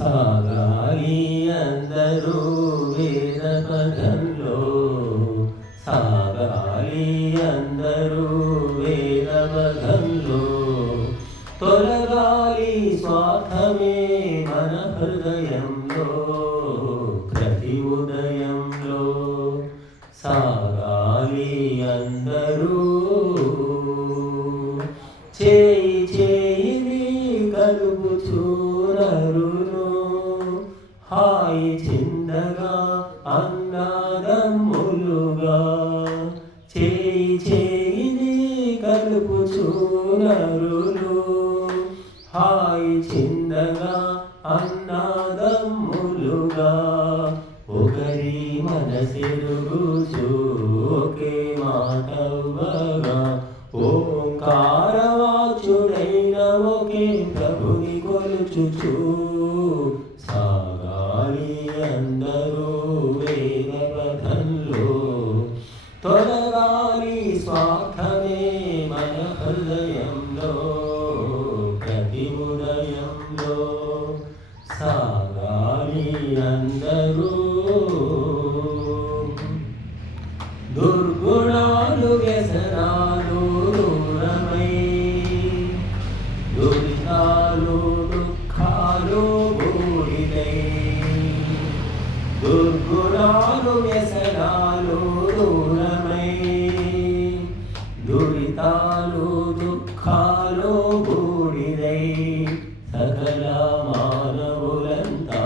సాగాలి అందరూ వేద పదంలో, సాగాలి అందరూ వేద పదంలో, తొలగాలి స్వార్థమే మన హృదయంలో, ప్రతి ఉదయంలో సాగాలి అందరూ. చేయి చేయిని కలుపుచూ నరులు హాయి చిందగా అన్నదమ్ములుగా, చేయి చేయిని కలుపుచూ నరులు హాయి చిందగా అన్నదమ్ములుగా, ఒకరి మనసెరుగుచూ ఒకే మాటవ్వగా, ఓంకారవాచుడైన ఒకే ప్రభుని కొలుచుచూ సాగాలి అందరూ వేద పథంలో, తొలగాలి స్వార్థమే మన హృదయంలో, ప్రతి ఉదయంలో సాగాలి అందరూ. దుర్గుణాలు వ్యసనాలు దూరమై, దురితాలు దుఃఖాలు బూడిదై, దుర్గుణాలు వ్యసనాలు దూరమై, దురితాలు దుఃఖాలు బూడిదై, సకల మానవులంతా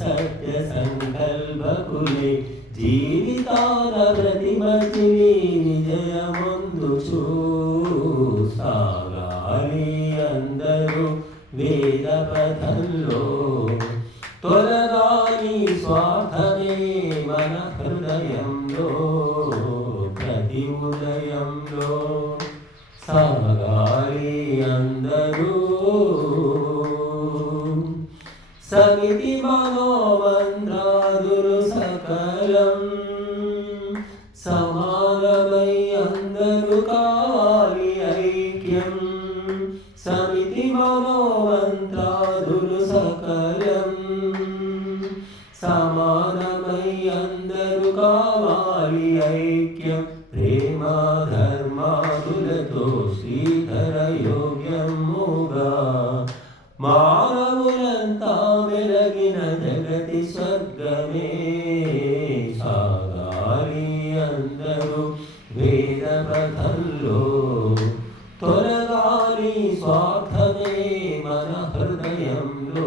సత్య సంకల్పకులే, జీవితాల ప్రతిమతిని విజయముందుచూ సాగాలి అందరూ వేద పథంలో, తొలగాలి స్వార్థమే మన హృదయంలో, ప్రతి ఉదయంలో సాగాలి అందరూ. సమితి మనోబంధాదులు సకలం సమానమై అందరూ కావాలి ఐక్యం, సమితి మనోబంధాదులు సకలం సమానమై అందరూ కావాలి ఐక్యం, ప్రేమ ధర్మాదులతో శ్రీధర యోగ్యముగా, మానవులంతా వెలగిన జగతి స్వర్గమే, సాగాలి అందరూ వేద పథంలో, తొలగాలి స్వార్థమే మన హృదయంలో,